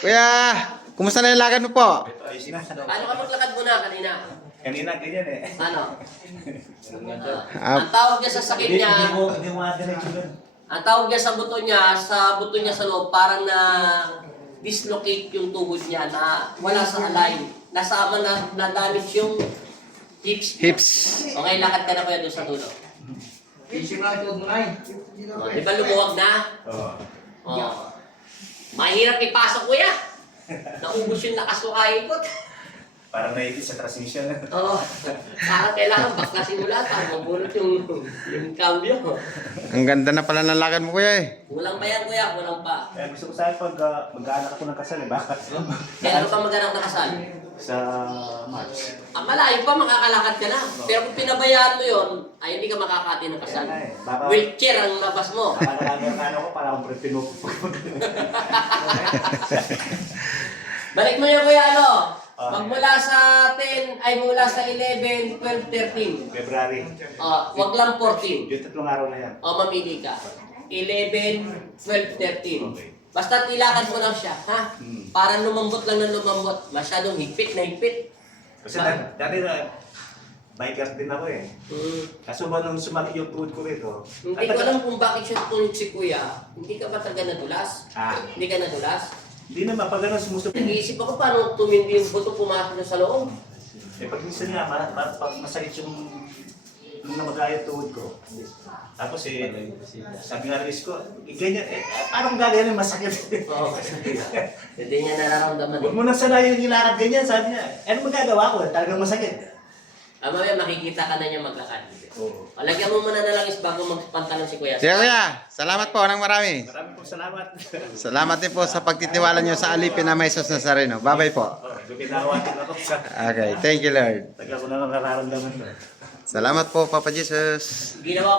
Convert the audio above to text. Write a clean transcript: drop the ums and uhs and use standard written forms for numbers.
Kuya, kumusta na yung lakad mo po? Ayos na. Paano ka maglakad muna kanina? Kanina ganyan eh. Ano? Ang tawag niya sa sakit niya, Hindi mo madiretso doon. ang tawag niya sa buto niya sa loob, parang na dislocate yung tuhod niya na wala sa align. Nasama na damage yung hips. Hips. Okay, lakad ka na kuya doon sa dulo. Fishing lang ito mo na eh. Di ba lumuwag na? Oo. Oh. Mahirap ipasok kuya. Naubos yung lakas ko kaikot. Parang naipit sa transmission. Oo. Parang kailangan baklasin mo lahat para mabulot yung cambio. Ang ganda na pala ng lakad mo kuya eh. Kulang pa yan kuya, kulang pa. Kaya gusto ko sa'yo pag mag-aanak ako ng kasal eh. Bakit? Kaya ano pa mag-anak na kasal? Sa March. Malayo pa, makakalakad ka na. Pero kung pinabayaan mo yun, ay hindi ka makakati ng kasal. Kaya na eh. Baka Wheelchair ang labas mo. nakalagay ang ano ko para akong pinupupag. Balik mo yun kuya, ano? Magmula sa 10, ay mula sa 11, 12, 13. February. Wag lang 14. Yung tatlong araw na yan. Mamili ka. 11, 12, 13. Okay. Basta ilakad mo lang siya, ha? Hmm. Para lumambot lang ng lumambot. Masyadong higpit na higpit. Kasi dati na, biker din ako eh. Kaso ba nung sumaki yung tuhod ko rito? Hindi ko alam kung bakit siya tulog si kuya. Hindi ka ba talaga nadulas? Hindi ka nadulas? Hindi naman, pag gano'n sumusunod. Nag-iisip ako paano tumindi yung buto pumasok na sa loob. Eh pag minsan nga, pag masakit yung nung namagaya yung tuhod ko. Tapos eh, sabi nga rin ko, ganyan, parang gagayan yung masakit. Oo, kasi hindi niya nararamdaman. Huwag mo nang sanayin yung nilakad ganyan, sabi niya. Ano magagawa ko? Talagang masakit. Mamaya makikita ka na niya maglakad. Oo. Lagyan mo muna na lang is bago magpantalon si kuya. Sige kuya, salamat po ng marami. Maraming pong salamat. Salamat din po sa pagtitiwala nyo sa alipin na may sus Nazareno. Bye-bye po. Luminawatin ako sa Okay, thank you Lord. taga ko na lang nararamdaman ko. Salamat po Papa Jesus. Ginawa ko